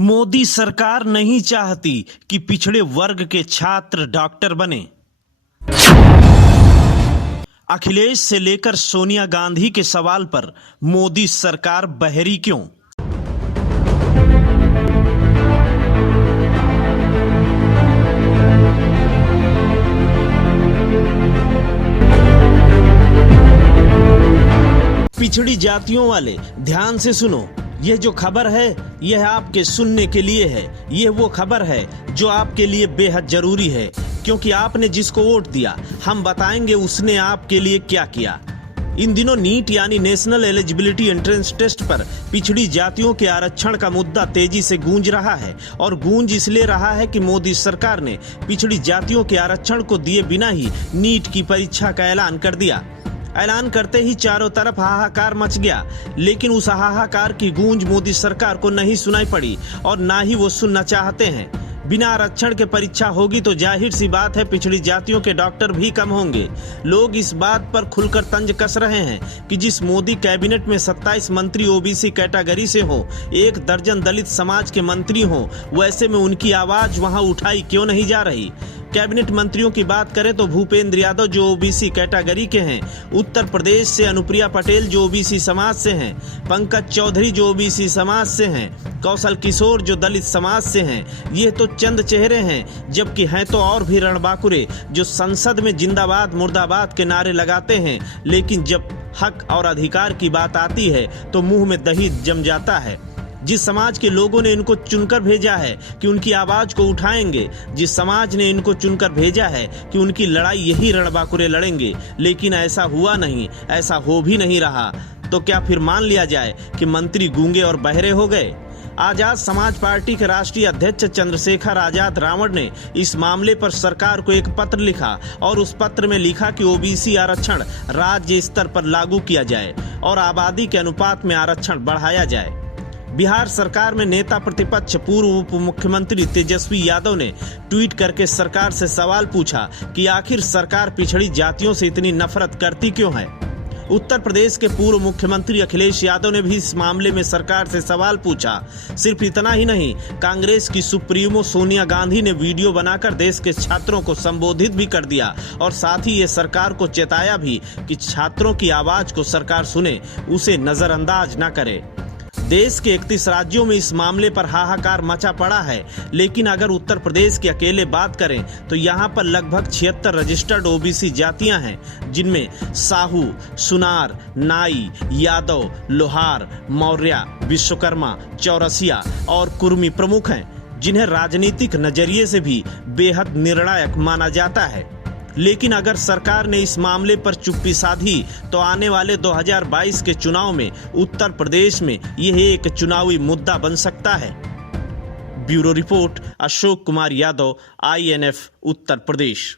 मोदी सरकार नहीं चाहती कि पिछड़े वर्ग के छात्र डॉक्टर बने। अखिलेश से लेकर सोनिया गांधी के सवाल पर मोदी सरकार बहरी क्यों? पिछड़ी जातियों वाले ध्यान से सुनो, यह जो खबर है यह आपके सुनने के लिए है। यह वो खबर है जो आपके लिए बेहद जरूरी है, क्योंकि आपने जिसको वोट दिया हम बताएंगे उसने आपके लिए क्या किया। इन दिनों नीट यानी नेशनल एलिजिबिलिटी एंट्रेंस टेस्ट पर पिछड़ी जातियों के आरक्षण का मुद्दा तेजी से गूंज रहा है, और गूंज इसलिए रहा है कि मोदी सरकार ने पिछड़ी जातियों के आरक्षण को दिए बिना ही नीट की परीक्षा का ऐलान कर दिया। ऐलान करते ही चारों तरफ हाहाकार मच गया, लेकिन उस हाहाकार की गूंज मोदी सरकार को नहीं सुनाई पड़ी और ना ही वो सुनना चाहते हैं। बिना आरक्षण के परीक्षा होगी तो जाहिर सी बात है पिछड़ी जातियों के डॉक्टर भी कम होंगे। लोग इस बात पर खुलकर तंज कस रहे हैं कि जिस मोदी कैबिनेट में 27 मंत्री ओबीसी कैटेगरी से हो, 1 दर्जन दलित समाज के मंत्री हो, वैसे में उनकी आवाज वहां उठाई क्यों नहीं जा रही। कैबिनेट मंत्रियों की बात करें तो भूपेंद्र यादव जो ओबीसी कैटेगरी के हैं, उत्तर प्रदेश से अनुप्रिया पटेल जो ओबीसी समाज से हैं, पंकज चौधरी जो ओबीसी समाज से हैं, कौशल किशोर जो दलित समाज से हैं। ये तो चंद चेहरे हैं, जबकि हैं तो और भी रणबांकुरे जो संसद में जिंदाबाद मुर्दाबाद के नारे लगाते हैं, लेकिन जब हक और अधिकार की बात आती है तो मुंह में दही जम जाता है। जिस समाज के लोगों ने इनको चुनकर भेजा है कि उनकी आवाज को उठाएंगे, जिस समाज ने इनको चुनकर भेजा है कि उनकी लड़ाई यही रणबांकुरे लड़ेंगे, लेकिन ऐसा हुआ नहीं, ऐसा हो भी नहीं रहा, तो क्या फिर मान लिया जाए कि मंत्री गूंगे और बहरे हो गए? आजाद समाज पार्टी के राष्ट्रीय अध्यक्ष चंद्रशेखर आजाद रावण ने इस मामले पर सरकार को एक पत्र लिखा, और उस पत्र में लिखा कि ओबीसी आरक्षण राज्य स्तर पर लागू किया जाए और आबादी के अनुपात में आरक्षण बढ़ाया जाए। बिहार सरकार में नेता प्रतिपक्ष पूर्व उप मुख्यमंत्री तेजस्वी यादव ने ट्वीट करके सरकार से सवाल पूछा कि आखिर सरकार पिछड़ी जातियों से इतनी नफरत करती क्यों है। उत्तर प्रदेश के पूर्व मुख्यमंत्री अखिलेश यादव ने भी इस मामले में सरकार से सवाल पूछा। सिर्फ इतना ही नहीं, कांग्रेस की सुप्रीमो सोनिया गांधी ने वीडियो बनाकर देश के छात्रों को संबोधित भी कर दिया, और साथ ही ये सरकार को चेताया भी कि छात्रों की आवाज को सरकार सुने, उसे नजरअंदाज न करे। देश के 31 राज्यों में इस मामले पर हाहाकार मचा पड़ा है, लेकिन अगर उत्तर प्रदेश की अकेले बात करें तो यहाँ पर लगभग 76 रजिस्टर्ड ओबीसी जातियां हैं, जिनमें साहू, सुनार, नाई, यादव, लोहार, मौर्य, विश्वकर्मा, चौरसिया और कुर्मी प्रमुख हैं, जिन्हें राजनीतिक नजरिए से भी बेहद निर्णायक माना जाता है। लेकिन अगर सरकार ने इस मामले पर चुप्पी साधी तो आने वाले 2022 के चुनाव में उत्तर प्रदेश में यह एक चुनावी मुद्दा बन सकता है। Bureau report, Ashok Kumar Yadav, INF Uttar Pradesh.